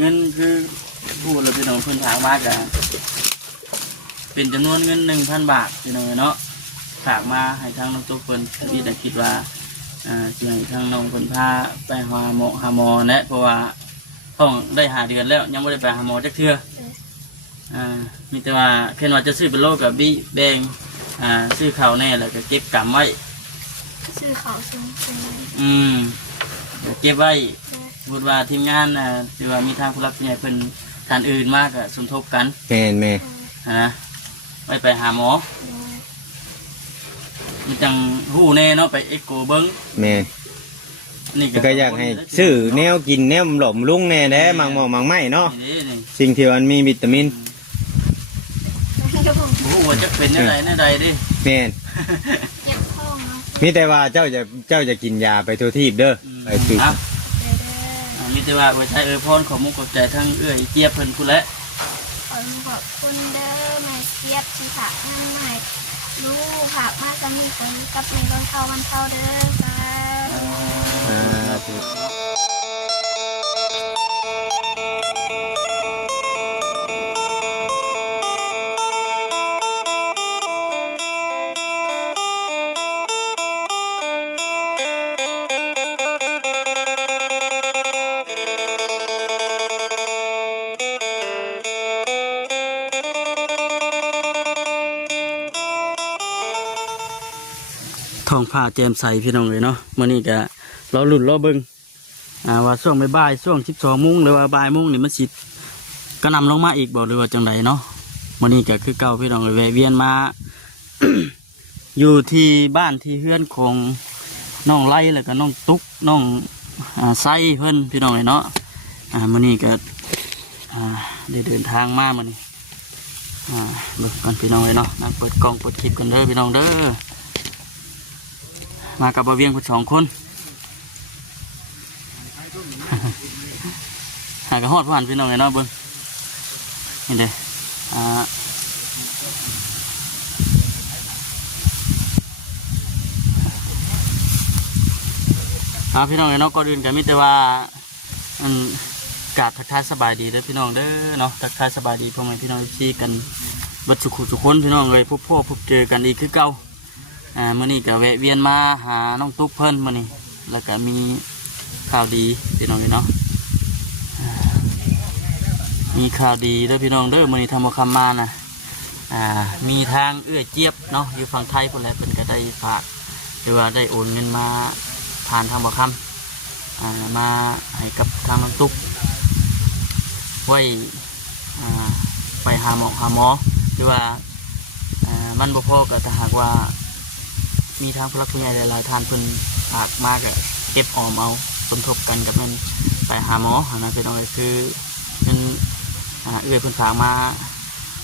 เงินคือผู้เราพี่น้องเพิ่นถามมาจะเป็นจำนวนเงิน 1,000 บาทพี่น้องเนาะฝากมาให้ทางน้องตุ๊กเพิ่นที่ได้คิดว่าสิให้ทางน้องเพิ่นพาไปหาหมอนะเพราะว่าต้องได้หาเดือนแล้วยังไม่ได้ไปหาหมอจักเทื่อมีแต่ว่าแค่ว่าจะซื้อเป็นโลกับบี้แดงซื้อข้าวแน่แล้วก็เก็บกำไว้ซื้อข้าวซื้อเก็บไว้พูดว่าทีมงานถือว่ามีทางผู้รักผู้ใหญ่เพิ่นทานอื่นมากสมทบกันแม่นะไปหาหมอมีจังหู้แน่เนาะไปเอ็กโกเบิ้งแม่นี่ก็อยากให้ซื้อแนวกินแนวหล่มลุงแน่แด้มังหมอมังไม้เนาะสิ่งที่มันมีวิตามินโอ้โหจะเป็นอะไรใดดิแม่มีแต่ว่าเจ้าจะกินยาไปทั่วทีบเด้อไปซื้อมีแต่ว่าไว้ใช้พรของมุกขอบใจทั้งเอื้อยเจี๊ยบเพิ่นคุณและขอบคุณเด้อแม่เจี๊ยบที่ฝากให้ใหม่ลูกฝากมาจะมีคนกับในวันเข้าเด้อค่ะท้องผ้าแจ่มใสพี่น้องเลยเนาะมื่อนี้ก็เราหลุดเราเบิ้งว่าช่วงบ่ายช่วง12 โมงหรือว่าบ่ายโมงนี่มันสิกระนำลงมาอีกบอกเลยว่าจังไรเนาะมื่อนี้ก็คือเก่าพี่น้องเลยแวะเวียนมา อยู่ที่บ้านที่เฮือนของน้องไล่แล้วก็น้องตุ๊กน้องไส้เพื่อนพี่น้องเลยเนาะมื่อนี้ก็ได้เดินทางมามื่อนี้ดูกันพี่น้องเลยเนาะนั่งเปิดกล้องเปิดคลิปกันเด้อพี่น้องเด้อมากับบ่าวเวียงคน2 คนหากระหอดผ่านพี่น้องไงเนาะเบิ้งนี่เด้พี่น้องไงเนาะก่อนอื่นกันมิแต่ว่ากราบทักทายสบายดีเด้อพี่น้องเด้อเนาะทักทายสบายดีพ่อแม่พี่น้องที่กันบัดสุขุสุขคนพี่น้องเลยพบเจอกันอีกคือเก่ามื่อนี้ก็แวะเวียนมาหาน้องตุ๊กเพิ่นมื่อนี้แล้วก็มีข่าวดีพี่น้องเนาะมีข่าวดีเด้อพี่น้องเด้อมื่อนี้ทำมาคำมานะมีทางเอื้อเจี๊ยบเนาะอยู่ฝั่งไทยคนแรกเป็นก็ได้ฝากหรือว่าได้โอนเงินมาผ่านทางบ่อคำมาให้กับทางน้องตุ๊กไว้ไปหาหมอหรือว่ามันบ่พอก็ถ้าหากว่ามีทางผู้รักผู้ใหญ่หลายๆท่านเพิ่นฝากมากเก็บหอมเอาสมทบกันกับเงินไปหาหมอนะเป็นอะไรคือเงินเอื้อเพิ่นฝากมา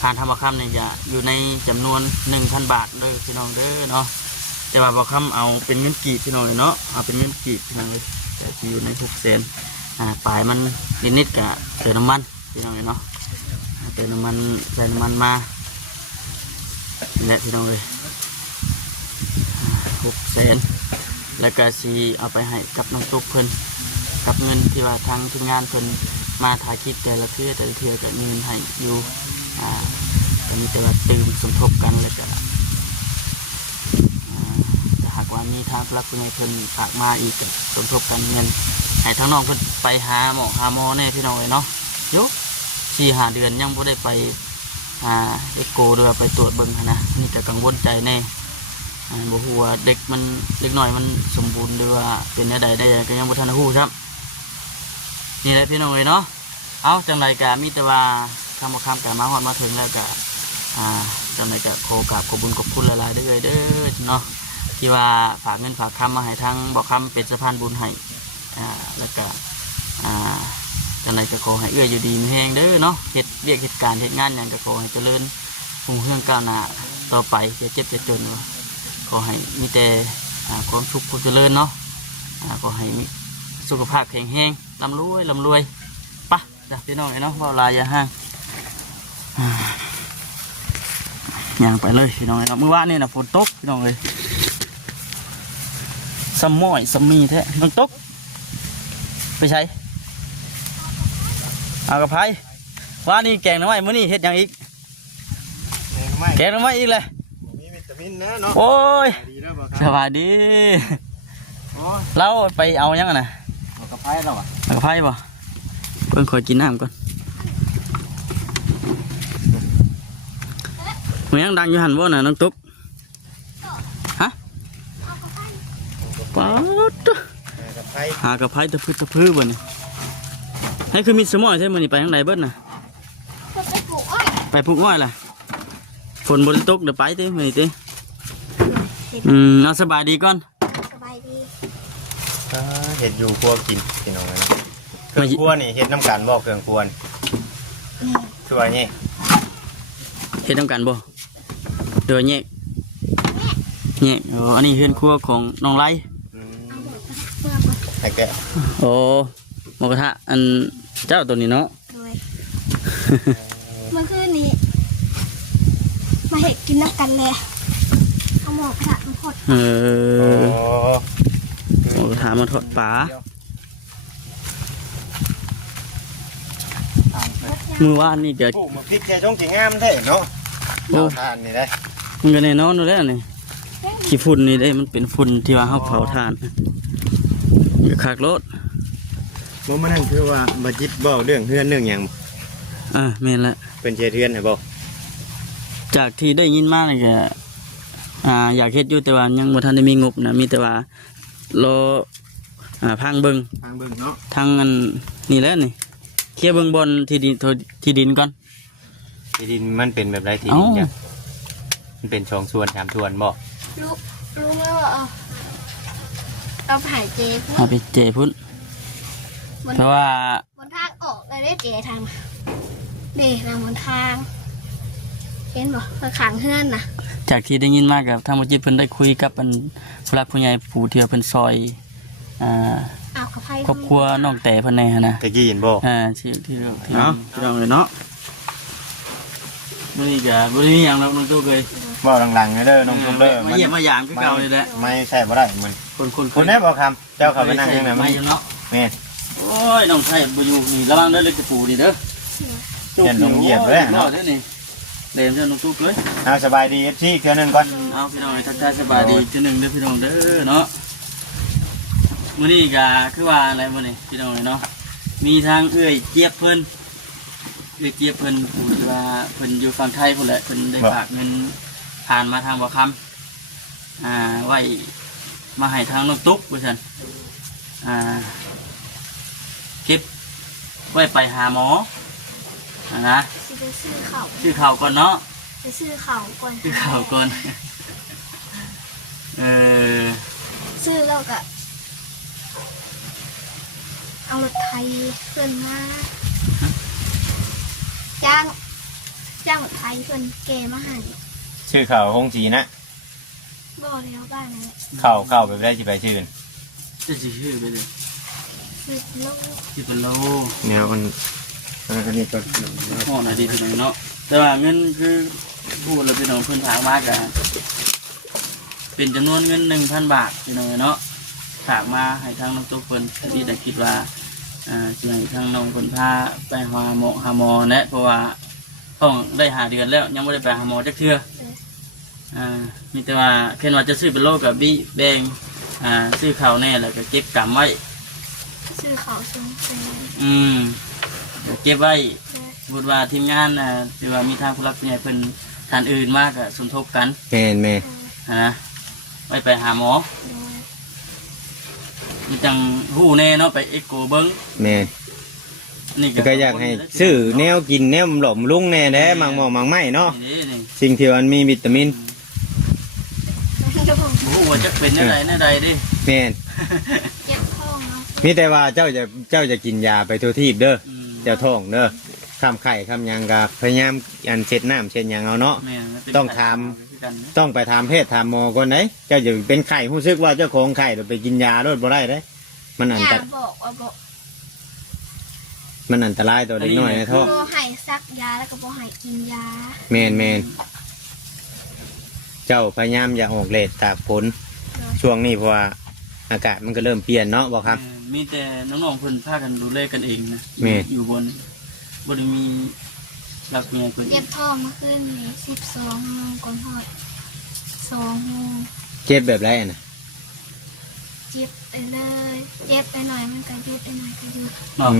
ผ่านทางบ่อคำเนี่ยจะอยู่ในจำนวน 1,000 บาทเลยพี่น้องเด้อเนาะแต่ว่าบ่อคำเอาเป็นเงินกีบพี่น้องเลยเนาะเอาเป็นเงินกีบพี่น้องเลยแต่ที่อยู่ใน600,000ปลายมันนิดๆกับเติมน้ำมันพี่น้องเลยเนาะเติมน้ำมันใส่น้ำมันมาและพี่น้องเลย600,000แล้วก็สีเอาไปให้กับน้องตุ๊กเพิ่นกับเงินที่ว่าทางทีมงานเพิ่นมาถ่ายคลิปแต่ละเทื่อก็เงินให้อยู่ตอนนี้แต่ว่าตื่มสมทบกันแล้วก็ถ้าหากว่ามีทางรับผู้ใหญ่เพิ่นฝากมาอีกสมทบกันเงินให้ทั้งน้องเพิ่นไปหาหมอแน่พี่น้องเลยเนาะยก4-5 เดือนยังบ่ได้ไปเอ็กโกด้วยไปตรวจเบิ่งนะนี่จะกังวลใจแน่บอกว่าเด็กหน่อยมันสมบูรณ์หรือว่าเป็นอะไรได้ก็ยังบ่ทันรู้ครับนี่แหละพี่น้องเลยเนาะเอาจังไรกะมีแต่ว่าคำคำกะมาฮอดมาถึงแล้วกะจังไรกะขอกราบขอบคุญขอบคุณหลายๆเด้อเนาะที่ว่าฝากเงินฝากคำมาให้ทางบอกคำเป็นสะพานบุญให้แล้วก็จังไรกะขอให้เอื้ออยู่ดีมีแห้งเด้อเนาะเหตุเรียกเหตุการณ์เหตุงานอย่างกะขอให้เจริญรุ่งเรืองก้าวหน้าต่อไปจะเจ็บจะจนขอให้มีแต่ความสุขความเจริญเนาะขอให้มีสุขภาพแข็งแรงร่ำรวยปะจ้ะพี่น้องเนาะว่าลายอย่าห่างย่างไปเลยพี่น้องเนาะเมื่อวานนี่นะฝนตกพี่น้องเลยสมอยสมีแท้ฝนตกไปใช้ เอากระไพว่านี่แกงหน้ำไม้มื้อนี้เฮ็ดหยังอีกแกงหน้ำไม้อีกเลย มีวิตามินนะเนาะ โอ้ย ดีแล้วบ่ค ส รับ วัสดี โอ้ย เราไปเอายังอะนะ เอากระเพาะแล้วอ่ะ เอากระไพบ่เพิ่นขอกินน้ำก่อนมึงยังดังอยู่หันบ่น่ะน้องตุ๊กฮะป๊าด กระเพาะ หากระไพตะพื้ตะพื้บ่นี่ให้คือมีสมอยใช่มื้อนี้ไปทางไหนเบิดน่ะ ก็ไปปลูกอ้อย ไปปลูกอ้อยล่ะฝนบ่ได้ตกเดี๋ยวไปเด้มื้อนี้เด้เอาสบายดีก่อน สบายดี เห็ดอยู่ครัวกินพี่น้องนะเครื่องครัวนี่เห็ดน้ำกันบ่เครื่องครัวนี่ช่วยนี่ เฮ็ดนำกันบ่เดี๋ยวแยกอันนี้เฮือนครัวของน้องไร่ เอาหมดเพื่อมา ให้แกะ โอ้หมูกระทะอันเจ้าตัวนี้เนาะ ด้วยเมื่อคืนนี้มาเห็ดกินน้ำกันเลยเอาหมอกกระดาษมาพด เอ โอ้ หมูกระทะมาทอดปลามือว่านนี่เกิด ปลูกมาพริกแค่ช่องสีงามแท้เนาะ โอ้ ทานนี่ได้ มันก็แน่นอนอยู่แล้วนี่ขี้ฝุ่นนี่ได้มันเป็นฝุ่นที่ว่าเขาเผาถ่านขากรถ บ่มานั่นคือว่าบ่จิตบ่เรื่องเฮือนเรื่องหยัง แม่นละ เป็นเชเทือนให้บ่ จากที่ได้ยินมานี่ก็อยากเฮ็ดอยู่แต่ว่ายังบ่ทันได้มีงบนะมีแต่ว่ารอพังเบิ่ง ทางเบิ่งเนาะ ทางอันนี่แหละนี่เคลียร์เบิ่งบนที่ดินก่อน ที่ดินมันเป็นแบบไรที่ เอ้า ดินจ้ะมันเป็น2ส่วน3ส่วนบ่ รู้ไหมว่าเอาไปหายเจ๊พว เอา ก ไปเจพุ่นเพราะว่า บนทางออกเลยได้เจ๊ทางเด็นางบนทางเห็นบ่เพื่อขังเฮือนนะ จากที่ได้ยินมากับทางมจิตเพิ่นได้คุยกับผู้หลักผู้ใหญ่ผู้ที่ว่าเพิ่นซอยเอากระไพ ครอบครัวน้องแต่เพิ่นแน่หั้นนะ ตะกี้เห็นบ่ ชื่อที่เราเนาะพี่น้องเลยเนาะมื้อนี้ก็บ่ได้มีหยังแล้วน้องตู้เลย บ่หลังๆเด้อน้องตุ้มเด้อ มาเยี่ยมมายามคือเก่านี่แหละ ไม่ใช่บ่ได้มัน คน ได้บ่คำเจ้าเข้าไปนั่งยังไง มา มัน อยู่เนาะ แม่น โอ้ยน้องไทยบ่อยู่นี่ระวังเด้อเล็กจะปูนี่เด้อ เห็นน้องเหยียบเลยเนาะ เด้อนี่เดินเด้อน้องตู้เลย เอาสบายดี FC เทื่อนึงก่อน เอาพี่น้องทักทายสบายดีทีหนึ่งเด้อพี่น้องเด้อเนาะมื้อนี้ก็คือว่าอะไรมื้อนี้พี่น้องเนาะมีทางเอื้อยเจี๊ยบเพิ่นผู้ที่ว่าเพิ่นอยู่ฝั่งไทยพุ่นแหละเพิ่นได้ฝากเงินผ่านมาทางบ่คำไว้มาให้ทางน้องตุ๊กว่าซั่นเก็บไว้ไปหาหมอนะ สิไปซื้อเขา ชื่อข่าวก่อนเนาะ ไปซื้อเขาก่อน ชื่อข่าวก่อนซื้อแล้วก็เอารถไทยเพื่อนมาจ้างรถไทยเพื่อนเกมาให้ ชื่อเขาคงสีนะ บ่แล้วบ้านนั่นแหละ เข้าแบบได้สิไปชื่อ จะชื่อไปเลย ซื้อโลก ที่เป็นโล แนวมันอันนี้ก็ ห่อหน่อยดีพี่น้องเนาะแต่ว่าเงินคือพูดแล้วพี่น้องเพิ่นถามมากอะเป็นจำนวนเงิน 1,000 บาทพี่น้องเนาะฝากมาให้ทางน้องตุ๊กเพิ่นที่ได้คิดว่าสิให้ทางน้องเพิ่นพาไปหาหมอแนะเพราะว่าต้องได้หาเดือนแล้วยังไม่ได้ไปหาหมอจักเทื่อมีแต่ว่าแค่ว่าจะซื้อเป็นโลกับบี้แบงซื้อข้าวแน่แล้วก็เก็บกำไว้ ซื้อเขาซื้อเป็น เก็บไว้บุญว่าทีมงานหรือว่ามีทางผู้รับผู้ใหญ่เพิ่นทานอื่นมากอะสมทบกัน แม่นแม่ นะไว้ไปหาหมอมีจังหู้แน่เนาะไปเอ็กโกเบิ้ง แม่ นี่ ก็อยากให้ซื้อแนวกินแนวหล่มลุงแน่แด้มังหมอมังไม้เนาะ นี่ สิ่งที่มันมีวิตามิน หู้ว่าจะเป็นอะไรดิ แม่น เจ็บท้องเนาะ มีแต่ว่าเจ้าจะกินยาไปทั่วทีบเด้อเจ้าท้องเด้อข้ามไข่ข้ามหยังก็พยายามอันเช็ดน้ำเช็ดหยังเอาเนาะต้องไปทำเพศทำหมอก่อนไหนเจ้าจะเป็นไข่รู้สึกว่าเจ้าของไข่ไปกินยาโดนบ่ได้เด้มันอัน อ ต ย่าบอกว่าบอก มันอันตรายต่อเด็กน้อยในท้อง บ่ให้ซักยาแล้วก็บ่ให้กินยา แม่นเจ้าพยายามอย่าออกเลดตากฝนช่วงนี้เพราะว่าอากาศมันก็เริ่มเปลี่ยนเนาะบอกครับ มีแต่น้องๆเพิ่นพากันดูแลกันเองนะ แม่ อยู่บน บ่ได้มีรักเมียคน เจ็ อื่ บ น ท้องเมื่อคืนนี้12 โมงก่อนฮอด2 โมง เจ็บแบบไรน่ะ เจ็บไปเลยเจ็บไปหน่อยมันก็หยุดไปหน่อยก็หยุด เนาะ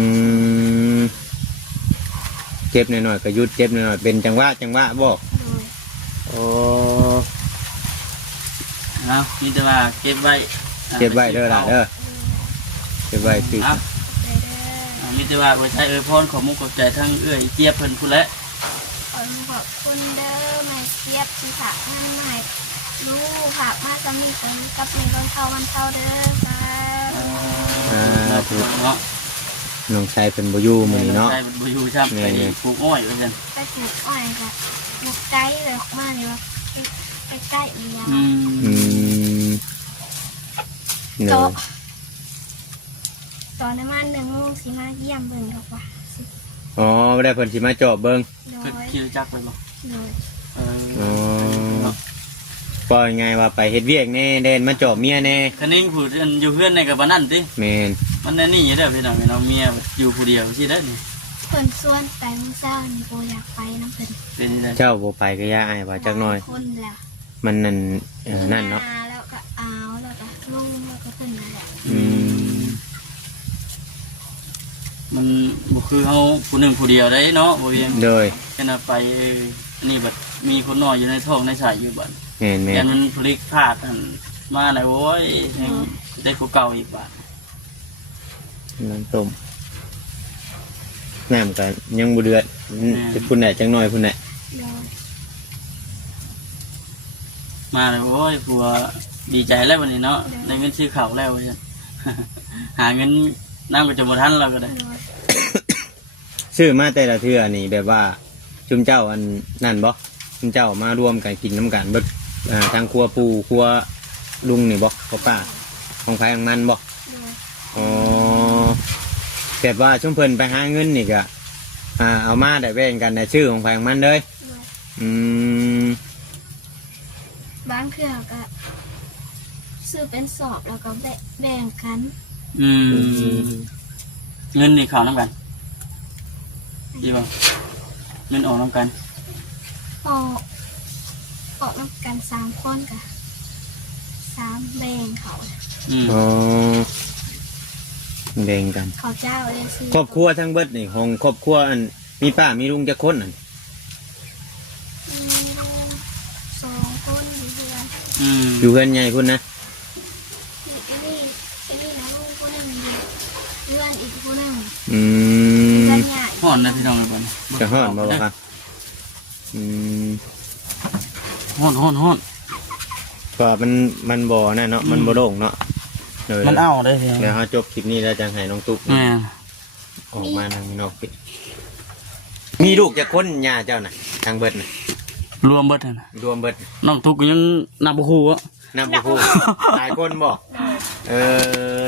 เจ็บหน่อยๆก็หยุดเจ็บหน่อยๆเป็นจังหวะบ่ โดย โอ้ เอามีแต่ว่าเก็บไว้ เจ็บไว้เด้อล่ะเด้อเจ็บไว้สิ เอา ไปเด้อ มีแต่ว่าไว้ใช้พรของมุกขอบใจทั้งเอื้อยเจี๊ยบเพิ่นผู้และ ขอบคุณเด้อแม่เจี๊ยบที่ฝากให้ใหม่ลูกฝากมาสมีคนกับในวันเข้าเด้อค่ะ ถูก เนาะ น้องชายเป็นบ่อยู่มื้อนี้เนาะ ใช่มันบ่อยู่ครับ แม่ ไป น ปลูกอ้อยไว้ซั่น ไปปลูกอ้อยค่ะปลูกไก่เลยออกมาเนี่ยว่าไปใกล้เมีย อืมเน โต อะ ตอนนั้นมัน1 โมงสิมาเยี่ยมเบิ่งครับว่า อ๋อบ่ได้เพิ่นสิมาจอบเบิ่ง โด เพิ่น ย ขี่รถจักรไปบ่ โดย เอ อ๋อ อ ก็ยังไงว่าไปเฮ็ดเวียกแน่เด่นมาจอบเมียแน่ คันนี้ผู้ที่อยู่เพื่อนในกับบ้านนั่นติ แม่น มันแน่นี่เด้อพี่น้องพี่น้องเมียอยู่ผู้เดียวสิได้อนี่ เพิ่นส่วนไปมื้อเช้านี่โบอยากไปน้ำเพิ่น เป็นจังได๋ เจ้าบ่ไปก็ย่าอ้ายว่าจักหน่อย คนแล้ว มันนั่นนั่นเนาะ มาแล้วก็เอาแล้วก็ลุงแล้วก็เพิ่นนั่นแหละ อืม มันบ่คือเฮาผู้หนึงผู้เดียวได้เนาะบ่เวียง โดย แค่น่ะไปอันนี้บัดมีคนน้อยอยู่ในท้องในสายอยู่บัด แม่นแม่ แต่ น มันพลิกพลาดอันมาไหนโว้ยยังได้กูเก่าอีกบาท น้ำต้มน้ำก็ยังบ่เดือดจะพุ่นได้จังหน่อยพุ่นได้ โดย มาเลยโว้ยผัวดีใจแล้ววันนี้เนาะได้เงินซื้อข้าวแล้วเว้ย หาเงินน้ำก็จะหมดทันเราก็ได้ โดย ซื้อมาแต่ละเทื่อนี่แบบว่าชุมเจ้าอันนั่นบ่ชุมเจ้ามารวมกันกินน้ำกันเบิดทางครัวปู่ครัวลุงนี่บ่พ่อป้าของใครของมันบ่ โดย อ๋อแบบว่าชุมเพิ่นไปหาเงินนี่ก็เอามาได้แบ่งกันในชื่อของใครของมันเลย โดย อืม บางเครื่องก็ซื้อเป็นสอบแล้วก็แบ่งกัน อืมเงินนี่ข่าวน้ำกันดีป่ะเงินออกน้ำกัน ออกน้ำกัน3 คนกับ3แบ่งเขา อืม อ๋อแบ่งกัน เขาเจ้าเลยซื้อ ครอบครัวทั้งเบิดนี่ของครอบครัวอันมีป้ามีลุงจะคนอัน มีลูก2 คนอยู่เพื่อน อืม อยู่กันใหญ่พุ่นนะ นี่นะลูกคนหนึ่งอยู่เพื่อนอีกคนหนึ่ง อืม เพื่อนใหญ่ ห่อนนะพี่น้องเลยบ่ จะฮ้อนบ่ครับอืม ห่อนห่อนห่อน ก็มันบ่นั่นเนาะมันบ่โล่งเนาะเดี๋ยว มันเอาได้พี่ เดี๋ยวเฮาจบคลิปนี้แล้วจังให้น้องตุ๊ก แม่ ออกมาทางนอกพี่มีลูกจะคนย่าเจ้าน่ะทางเบิดน่ะ รวมเบิดนะ รวมเบิด น้องทุกข์ยังนับบ่ฮู้อะ นับบ่ฮู้หลายคนบ่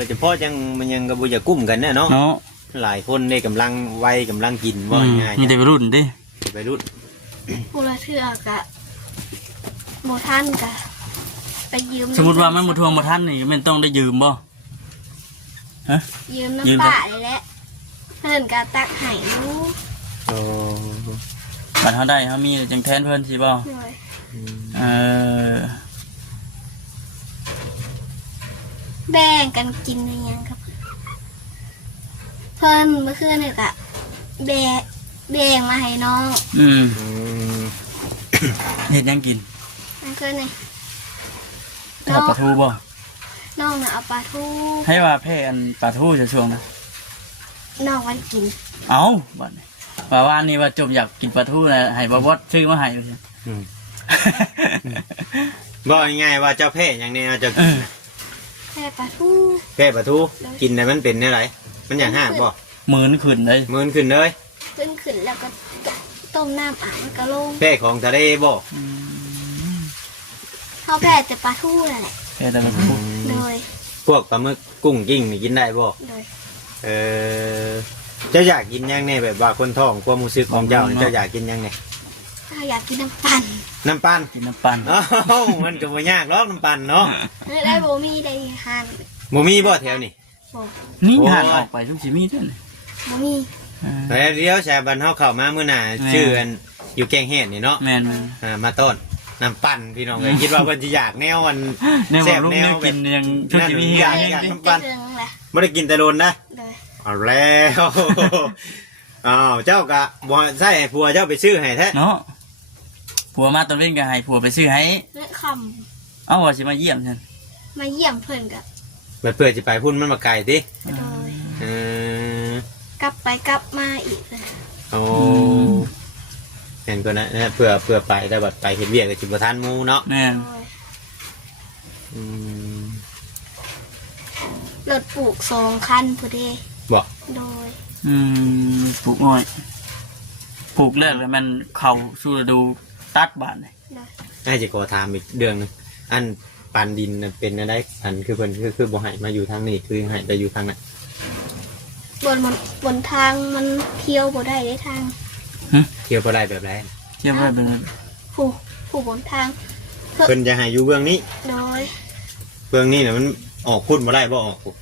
เฉพาะจังมันยังก็บ่อยากกุ้มกันแน่เนาะ เนาะ หลายคนได้กำลังวัยกำลังกินบ่ง่าย มีแต่วัยรุ่นดิ ไปรุ่น ผู้ละเทือกะโมท่านกะไปยืม สมมุติว่ามันบ่ทวงบ่ทันนี่แม่นต้องได้ยืมบ่ฮะ ยืม ยืม น้ำ จ้ะ ป่าเลยแหละเพิ่นกะตักไห้ลูก โอ้ บัดเฮาได้เฮามีจังแทนเพิ่นสิบ่ หน่อย เออ แบ่งกันกินอะไรยังครับ เพิ่นเมื่อคืนนี่กะแบ่งมาให้น้อง อืม อืม เฮ็ดหยังกิน เมื่อคืนนี่ ทอดปลาทูบ่ น้องน่ะเอาปลาทู ให้ว่าแพ้อันปลาทูจะช่วงนะ น้องวันกิน เอ้าบัดนี้ว่าว่านี่ว่าจมอยากกินปลาทูนะให้บ่บดซื้อมาให้อยู่ซิ อืมบอกง่ายๆว่าเจ้าแพ้อย่างนี้เจ้ากินน่ะ แค่ปลาทู แพ้ปลาทูกินแต่มันเป็นอะไรมันอย่างห้าบ่ หมื่นขึ้นเลย มือนขึ้นเลย ขึ้นแล้วก็ต้มน้ำอ่างมันก็ลง แพ้ของทะเลบ่ เขาแพ้แต่ปลาทูนั่นแหละ แพ้แต่ปลาทู โดย พวกปลาหมึกกุ้งกิ้งนี่กินได้บ่ โดย เออเจ้าอยากกินยังไงแบบว่าคนท้องความรู้สึกของเจ้านี่เจ้าอยากกินยังไง ถ้าอยากกินน้ำปั่น น้ำปั้น กินน้ำปั่น อ้าวมันก็บ่ยากหรอกน้ำปั้นเนาะ ได้โบมี่ได้ฮัน บ่มีบ่แถวนี่ โบ นี่ โอ้ย หันออกไปทุกสิมีด้วยนี่ โบมี่ แล้วเดี๋ยวแชร์บันเฮาเข้ามามื้อหน้าชื่ออันอยู่แกงเฮ็ดนี่เนาะ แม่น มาต้นน้ำปั่นพี่น้องเลยคิดว่าเพิ่นสิอยากแนวอัน แนว แซ่บ ลูก แน แน ว ว แบ กิ บ นยังชุดที่มี อยาก เฮีย อยาก จริง น้ำปั่น เรื่องแหละ บ่ได้กินแต่โดนนะ เลย เอาแล้วอ้าวเจ้ากะบ่ใช่ให้ผัวเจ้าไปซื้อให้แท้ เนาะผัวมาตอนเว้นก็ให้ผัวไปซื้อให้ เรื่องค เอ้าว่าสิมาเยี่ยมฉัน ำมาเยี่ยมเพิ่นกับ แบบเพื่อสิไปพุ่นมันมาไกลติ โดย เออก ลับไปกลับมาอีกเลย โอ้เห็นก็นะเพื่อไปแต่บัดไปเฮ็ดเวียกก็สิบ่ทันหมู่เนาะ แม่น โดย อืม รถปลูก2 คันพอดี บ่ โดย ปลูกอ้อยปลูกแรกเลยมันเข้าสู่ฤดูตัดบานเลย โดย น่าจะขอถามอีกเรื่องหนึงอันปันดินน่ะเป็นอะไรอันคือเพิ่นคือบ่ให้มาอยู่ทางนี้คือให้ไปอยู่ทางนั้น บนทางมันเที่ยวบ่ได้ได้ทาง เที่ยวบ่ได้แบบไร เที่ยวไปเป็น ผู้บนทาง เพิ่นจะให้อยู่เบื้องนี้ โดย เบื้องนี้น่ะมันออกพุ่นบ่ได้บ่ออกพุ่น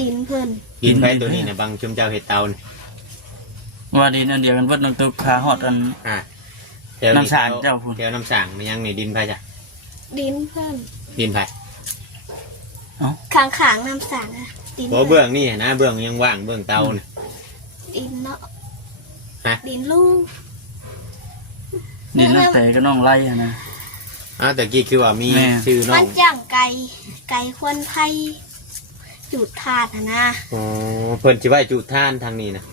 ดินเพิ่น ดินไปตัวนี้น่ะบางชุมเจ้าเฮ็ดเตานี่ ว่าดินอันเดียวกันวัดน้ำตุกขาหอดอัน แถว น้ำสางเจ้าพุ่น แถวน้ำสางมันยังนี่ดินไผจ้ะ ดินเพิ่น ดินไผ ขางน้ำสางอะดิน บ่เบื้องนี่นะเบื้องยังว่างเบื้องเตาน่ะ ดินเนาะ ฮะ ดินลูก ดินน้ำแต่ก็น้องไล่อะนะ แต่กี้คือว่ามี แม่ ชื่อน้อ มั ง นจ่างไก่ควนไผ่จุดถาดนะ อ๋อเพิ่นสิไว้จุท่านทางนี้น่ะ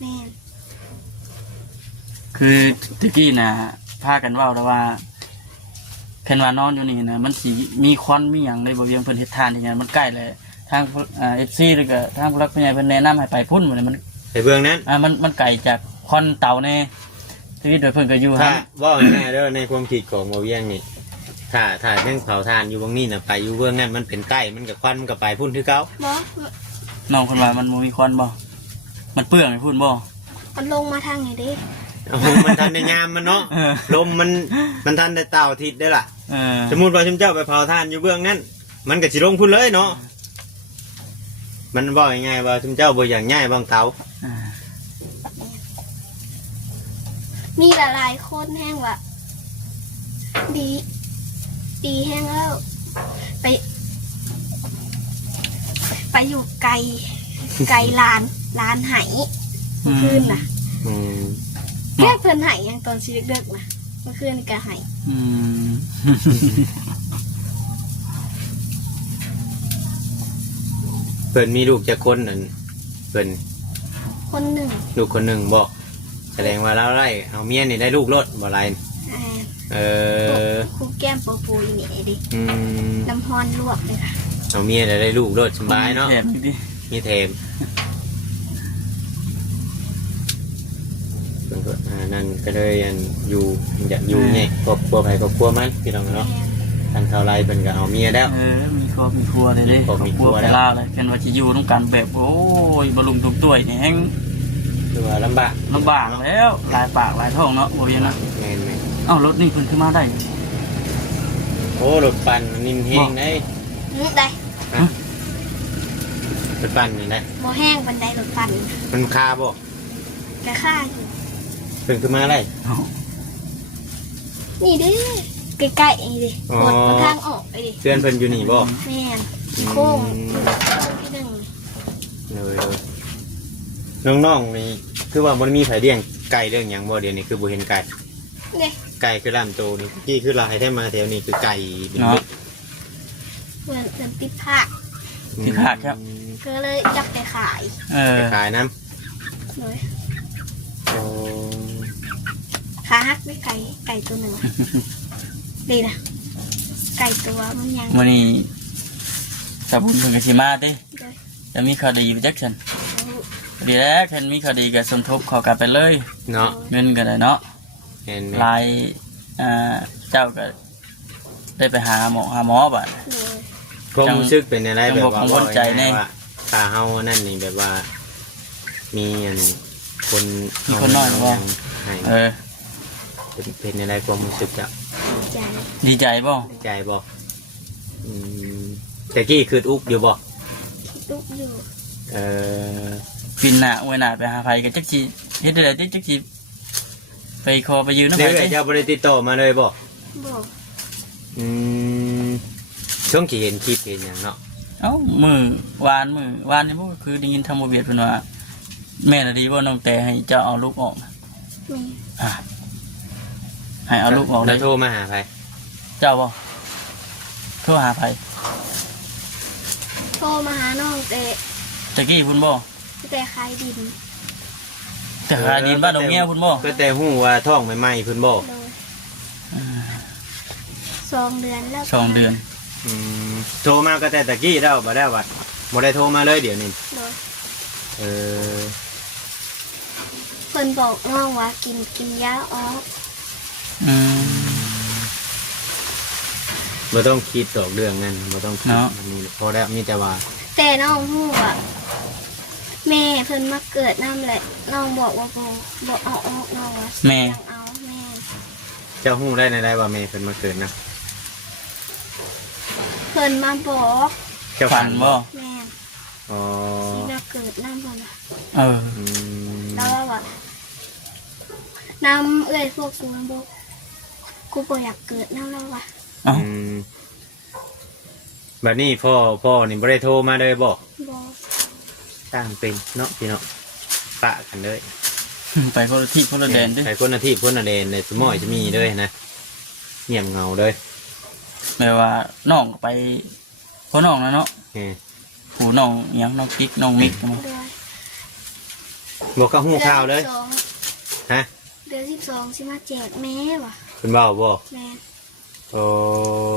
แม่น คือตะกี้นะพากันเว่าแล้วว่าแค่ว่านอนอยู่นี่นะมันสีมีควันมีอย่างในบริเวณเพิ่นเฮ็ดทานอย่างเงี้ยมันใกล้เลยทางFC หรือก็ทางผู้รักผู้ใหญ่เพิ่นแนะนำให้ไปพุ่นเหมือนมัน ไปเบื้องนั้น มันไกลจากคอนเต่าแน่ชีวิตโดยเพิ่นก็อยู่ ถ้า ฮะ ว่าง่ายๆเด้อในความคิดของบ่เวียงนี่ถ้าแม่งเผาทานอยู่เบื้องนี้น่ะไปอยู่เบื้องนั้นมันเป็นใกล้มันก็ควันมันก็ไปพุ่นคือเก่า บอ น้องคนว่ามันบ่มีควันบ่มันเปื้อนให้พูดบ่ มันลงมาทางไหนดิ โอ้โหมันทันในยามมันเนาะ เออ ลมมันทันได้เต่าทิศได้ล่ะ เออ สมมุติว่าชุมเจ้าไปเผาทานอยู่เบื้องนั้นมันก็สิลงพุ่นเลยเนาะมันบอกยังไงว่าชุมเจ้าบ่อย่างง่ายบางเตา อ่า มีหลายๆคนแห้งว่ะดีแห้งแล้วไปอยู่ไกลลานไหคืนน่ะ อืม แค่เพิ่นไหยังตอนชีวิตเด็กนะเมื่อคืนนี่ก็ไห อืม เพิ่นมีลูกจะคนนั่นเพิ่น คนหนึ่ง ลูกคนหนึ่งบอกแสดงว่าเราไล่เอาเมียนี่ได้ลูกรถบ่ไร อ่า เออ ครูแก้มปูปูอย่างนี้ดิ อืม น้ำฮอนลวกเลยค่ะ เอาเมียได้ลูกรถสบายเนาะ แถมอีกดิ มีเทมเพิ่นก็นั่นก็เลยอันอยู่อยากอยู่เนี่ยครอบครัวไผครอบครัวมันพี่น้องเนาะ แม่ ทางเท่าไรเพิ่นก็เอาเมียแล้ว มีครอบมีครัวเลยเด้ มีครอบมีครัว ไปลาเลยกันว่าจะอยู่ต้องการแบบโอ้ยบรรลุทุกตัวนี่แห้ง คือว่าลำบาก ลำบากแล้วหลายปากหลายท้องเนาะบ่ยังนะ แม่นไหม เอ้ารถนี่เพิ่นขึ้นมาได้ โอ้รถปั่นนิ่มเฮงได้ ได้ รถปั่นนี่นะ โมแห้งบันไดรถปั่น มันคาบ่ กระค่าอยู่ เพิ่นขึ้นมาได้ นี่ดิใกล้ๆนี่ดิ อ๋อ กดมาทางออกไปดิ เพื่อนเพิ่นอยู่นี่บ่ แม่นโค้งที่หนึ่ง เลยน้องๆนี่คือว่ามันมีไผเลี้ยงไก่เรื่องหยังบ่เดี๋ยวนี้คือบ่เห็นไก่ เนี่ย ไก่คือลำโตนี่กี้คือลายแท้มาแถวนี้คือไก่เป็น เนาะ เม็ด เหมือนติดผ้า ที่ขาดครับ ก็เลยจับไปขาย ไปขายน้ เลย ำโอ้ ขาหักด้วยไก่ตัวหนึ่งดีนะไก่ตัวมันยัง มื้อนี้สาบุญเพิ่นก็สิมาเด้ เลย จะมีข่าวดีไปจักซั่นดีแล้วคันมีข่าวดีก็สมทบเข้ากันไปเลย เนาะ เงินก็ได้เนาะ เห็นไหม ลายเจ้าก็ได้ไปหาหมอบัด เลย ความรู้สึกเป็นอะไร จัง แบบว่า จังบ่กังวลใจแน่ ว่าตาเฮานั่นนี่แบบว่า มีอันคน มีคนน้อยบ่ ให้ เออ เป็นอะไรความรู้สึกจะ ใจ ดีใจบ่ ใจบ่อืมแต่กี้คืออุกอยู่บ่ ตุ๊กอยู่ เออ ปินหน้าอวยหน้าไปหาไผก็จักสิเฮ็ดได้จักสิไปขอไปยืมน้ำ เดี๋ ไผ ยว เด้ เจ้าบ่ได้ติดต่อมาเลยบ่ บอก อืมช่วงที่เห็นคลิปเห็นหยังเนาะ เอ้ามือวานนี่บ่คือได้ยินทำบ่เบียดเพิ่นว่าแม่น่ะดีบ่น้องแต่ให้เจ้าเอาลูกออก แม่ อ่ะให้เอาลูกออกเล แล้ ยว โทรมาหาไผ เจ้าบ่โทรหาไผ โทรมาหาน้องแต่ ตะกี้พุ่นบ่ แต่ขายดิน แต่หาดินบ้านดงแง้วพุ่นบ่ ก็แต่ฮู้ว่าท้องใหม่ๆเพิ่นบ่ โดย2 เดือนแล้ว สองเดือน อืมโทรมาก็แต่ตะกี้แล้วบ่ได้ว่าบ่ได้โทรมาเลยเดี๋ยวนี้ โดย เออ เพิ่นบอกน้องว่ากินยาออก อืม บ่ต้องคิดดอกเรื่องนั้นบ่ต้องคิด เนาะ อันนี้พอแล้วมีแต่ว่า แต่น้องฮู้ว่าแม่เพิ่นมาเกิดน้ำแหละน้องบอกว่าบ่เอาออกน้องว่า แม่ ยังเอาแม่ เจ้าฮู้ได้ในไรว่าแม่เพิ่นมาเกิดนะ เพิ่นมาบอก เจ้า ฝันบ่ แม่ อ๋อ ที่มาเกิดน้ำเพิ่นน่ะ เออ อืม แล้วว่าน้ำเอ้ยพวกกูมันบอกกูบ่อยากเกิดน้ำแล้วว่ะ เอ้า อืมบัดนี้พ่อนี่บ่ได้โทรมาเลยบ่ บอก ต่างเป็นเนาะพี่เนาะปะกันเลย ไปคนละที่คนละแดนเด้ ใครคนหน้าที่คนละแดนเลยสมอยจะมีเลยนะเงียบเงาเลย แม่ว่าน้องก็ไปพ่อน้องนะเนาะ เอ้ย ผู้น้องอิหยังน้องกิ๊กน้องมิกเนาะ ด้วย บอกกับหูข่าวเลย ดือน12 ฮะ เดือน12สิมาแจกแม่ว่ะ คุณบ่าวบ่ แม่ โอ้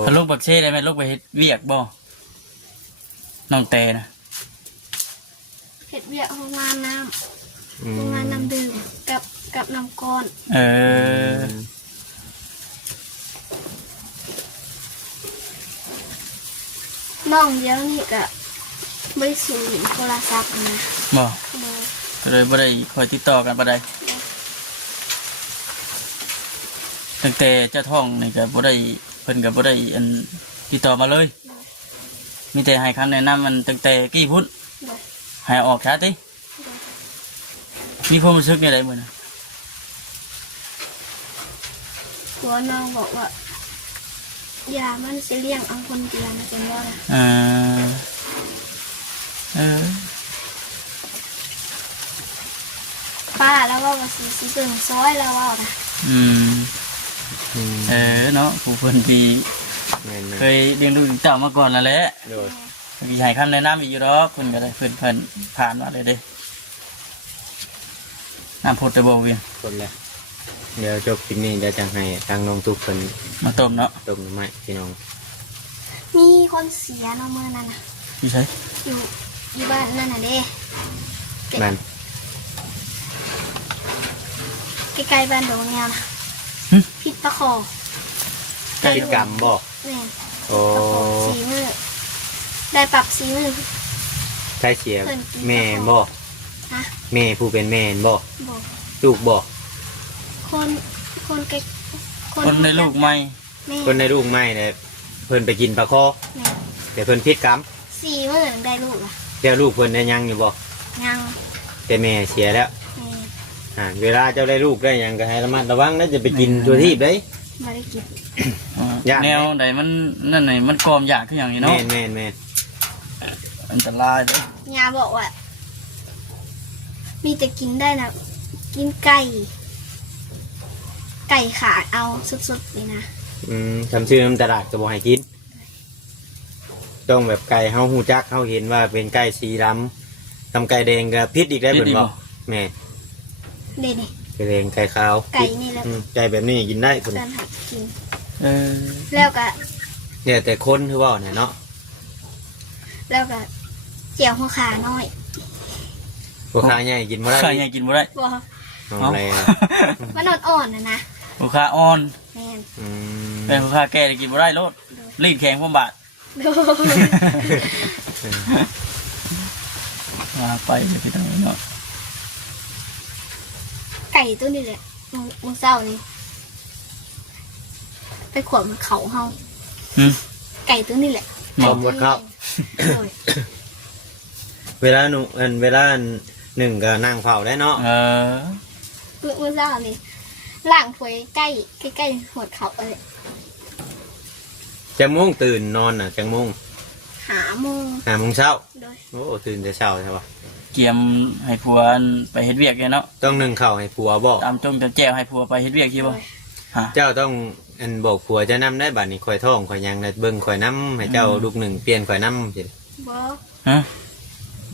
ถ้าลูกบักเช่ได้ไหมลูกไปเฮ็ดเวียกบ่น้องแต่นะ เฮ็ดเวียกโรงงานน้ อื ำ ม โรงงานน้ำดื่มกับน้ำก้อน เออ น้องเดียวนี่ก็บริสุทธิ์โทรศัพท์นะ บ่ เลย ก็เลยบ่ได้คอยติดต่อกันปานใดตั้งแต่เจ้าท้องนี่ก็บ่ได้เพิ่นก็บ่ได้อันติดต่อมาเลย มีแต่ให้คำแนะนำมันตั้งแต่กี้พุ่น เลย ให้ออกช้าติมีความรู้สึกในใดมื้อน่ะ ตัวน้องบอกว่าอย่ามันจะเลี้ยงเอาคนเดียวนะเป็นว่านะ เออเออ ป้าแล้วว่าสีเบิ่งซอยแล้วว่านะ อืม อืม เออเนาะผู้เพิ่นที่ แม่น เคยเลี้ยงดูเต่ามาก่อนแล้วแหละ ๆโดย มีให้คำแนะนำอีกอยู่หรอกเพิ่นก็ได้เพิ่นผ่านมาเลยเด้น้ำพุทธบเวียน คนละเดี๋ยวจบคลิปนี้เดี๋ยวจะให้ทางน้องทุกคน มาต้มเนาะ ต้มหน่อไม้พี่น้อง มีคนเสียเนาะเมื่อนั้นนะ พี่ใช่ อยู่บ้านนั่นน่ะเด้ นั่น ใกล้ๆบ้านโดงแนวนะพิษตะขอ กิจกรรมบ่ แม่ โอ้ ตะขอ4 มื้อได้ปรับ4 มื้อ ใช่เสีย เพิ่นกิน แม่บ่ ฮะ แม่ผู้เป็นแม่บ่ บอก ลูกบ่ คนใกล้ คนในลูกใหม่ แม่ คนในลูกไม่เนี่ยเพิ่นไปกินปลาคอ แม่ แต่เพิ่นพิษกรรม 4 มื้อได้ลูกอ่ะ เดี๋ยวลูกเพิ่นได้ยังอยู่บ่ ยัง แต่แม่เสียแล้ว แม่ เวลาเจ้าได้ลูกได้หยังก็ให้ระมัดระวังนะจะไปกินตัวที่ได้ ไม่ได้กิน ยากไหม แนวใดมันนั่นไหนมันกอมยากขึ้นอย่างนี้ แม่ เนาะ นแม่นแม่น อันตรายเด้อย าบอกว่า มีแต่กินได้นะกินไก่ ขาเอาสดๆเลยนะ ทำชื่อน้ำตลาดก็บ่ให้กิน ต้องแบบไก่เฮาหูจักเฮาเห็นว่าเป็นไก่สีดำทำไก่แดงก็พิษอีกได้เพิ่นบอกแม่ เด่น ไก่แดงไก่ขาว ไก่นี่แหละ ไก่แบบนี้กินได้เพิ่น การหัดกิน เออ แล้วก็ เนี่ยแต่คนคือว่าเนี่ยเนาะ แล้วก็เจียวหัวขาน้อย พวกค้าใหญ่กินบ่ได้ ข้ายังกินบ่ได้ บอก เอาอะไรนะ มันอ่อนๆนะนะ ลูกค้าอ่อน แม่น อืม เป็นลูกค้าแก่ได้กินบ่ได้โลดรีดแข็งพ่อบาท โดย มาไปเลยพี่ตรงนี้เนาะ ไก่ตัวนี้แหละมึงเศร้านี่ไปขวบมันเขาเฮา อืม ไก่ตัวนี้แหละ ชมวัดข้าว โดย เวลา หนึ่งก็นั่งเฝ้าได้เนาะ เออ เมื่อเช้านี่ล่างถ้วยใกล้หัวเขาเลย จังโมงตื่นนอนน่ะจังโมง หาโมง 5 โมงเช้า โดย โอ้ตื่นแต่เช้าใช่ปะ เกียมให้ผัวไปเฮ็ดเวียกเนาะ ต้องนึ่งข้าวให้ผัวบอก ตามจงจำแจ้วให้ผัวไปเฮ็ดเวียกที่บ่ฮะ เจ้าต้องอันบอกผัวจะนํได้บัดนี้ข่อยท้องข่อยยังได้เบิ่งข่อยนํให้เจ้าลูกหนึ่งเปลี่ยนข่อยนํสิ บอ ฮะ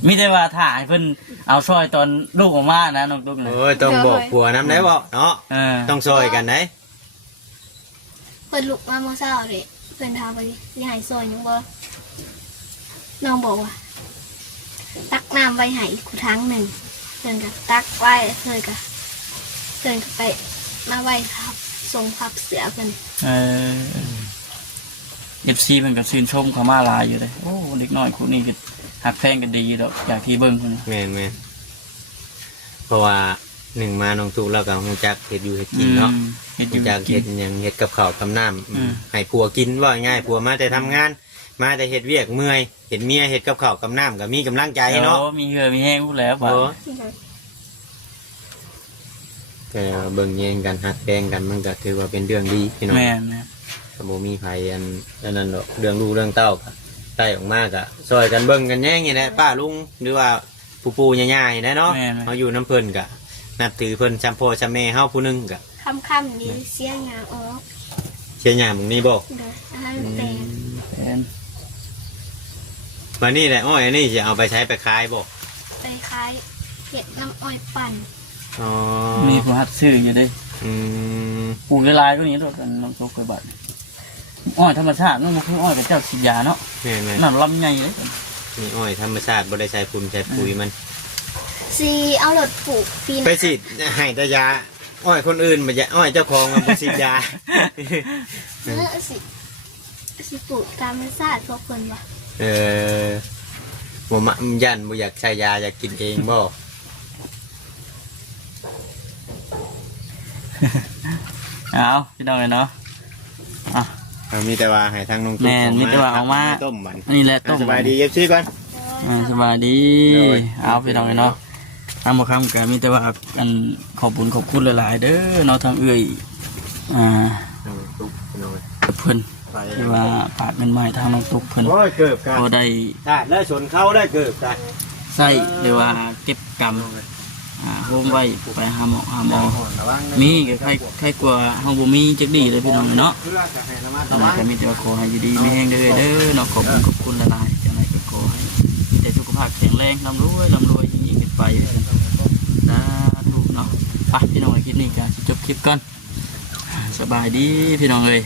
มีแต่ว่าถ่ายเพิ่นเอาซอยตอนลูกออกมานะน้องตุ๊กนะ โอ้ยต้องบอกผัวนํได้บ่เนาะ เออ ต้องซอยกันได้ เปิดลุกมาเมื่อเช้าเลยเพื่อนทาไปยังหายซอยยังบอน้องบอกว่า ตักน้ำไว้ใหายกูทั้งหนึ่งเพื่อนกับตักไว้เคยกับเพื่อนก็ไปมาไว้ครับส่งพับเสือเพื่อน เออ FC เพิ่นก็ชื่นชมเขามาหลายอยู่เลยโอ้เด็กน้อยคู่นี้ก็หักแพงกันดีดอกอยากที่เบิ่งเพิ่น แม่นเพราะว่าหนึ่งมาน้องตู่แล้วก็ฮู้จักเฮ็ดอยู่เฮ็ดกินเนาะ เฮ็ดอ ฮู้ ยู่ จัก กิ เฮ็ น ดหยังเฮ็ดกับข้าวกับน้ำ อืม ให้ผัวกินว่าง่ายผัวมาแต่ทำงาน มาแต่เฮ็ดเวียกเมื่อยเห็นเมียเฮ็ดกับข้าวกับน้ำก็มีกำลังใจเนาะ โอ้มีเหือมีแห้งพูดแล้วป่ะ โอ้แต่เบิ่งแยงกันหักแพงกันมันก็ถือว่าเป็นเรื่องดีพี่น้อง แม่นนะ ก็บ่มีไผอันนั้นดอกเรื่องลูกเรื่องเต้าก็ได้ออกมาก็ซอยกันเบิ่งกันแย่งนี่แหละป้าลุงหรือว่าปู่ๆย่าๆนี่แหละเนาะ แม่นนะ เฮาอยู่น้ำเพิ่นก็นับถือเพิ่นจำพ่อจำแม่เฮาผู้หนึงก็ ค่ำนี้เสียงานออก เชียร์หยังมึงนี่บ่ โดยอาหารแตง แม่น มานี่แหละอ้อยอันนี้จะเอาไปใช้ไปขายบ่ ไปคล้ายเห็ดน้ำอ้อยปั่น อ๋อ มีผู้หัดซื้ออยู่เด้ อืม ปลูกลายๆก็นี้ดอกกันน้องโตกระบาดอ้อยธรรมชาตินั่นมันคืออ้อยกับเจ้าฉีดยาเนาะ แม่น นั่นลำใหญ่เลย ๆนี่อ้อยธรรมชาติบ่ได้ใช้ปุ๋ยใช้ปุ๋ยมัน ซีเอาหลดปลูกปีน ไปฉีดให้แต่ยาอ้อยคนอื่นบ่อย่าอ้อยเจ้าของมันบ่ฉีดยา สิปลูกตามธรรมชาติพวกคนวะ เออบ่มายันบ่อยากใช้ยาอยากกินเองบ่ เอาพี่น้องเลยเนาะอ่ะ มีแต่ว่าให้ทางน้อง แม่นมีแต่ว่าเอามา ต้มมัน นี่แหละต้ม สบายดีFCก่อน สบายดี โอ้ย เอาพี่น้องเลยเนาะทำบ่คำกันมีแต่ว่ากันขอบคุญขอบคุณหลายๆเด้อเนาะทางเอื้อยกับเพิ่นที่ว่าฝากเงินมาให้ทางน้องตุ๊กเพิ่น โอ้ยเกือบกัน พอได้ ได้แล้วชนเขาได้เกือบกัน ใส่หรือว่าเก็บกรรมโฮมไว้ไปหาหมอมีก็ใครกลัวเฮาบ่มีจักดีเลยพี่น้องเนาะตอนนี้ก็มีแต่ว่าขอให้อยู่ดีมีแรงเด้อเนาะขอบคุณหลายๆจังไดก็ขอให้มีแต่สุขภาพแข็งแรงร่ำรวยยิ่งขึ้นไปสาธุเนาะไปพี่น้องคลิปนี้ก็สิจบคลิปก่อนสบายดีพี่น้องเอ้ย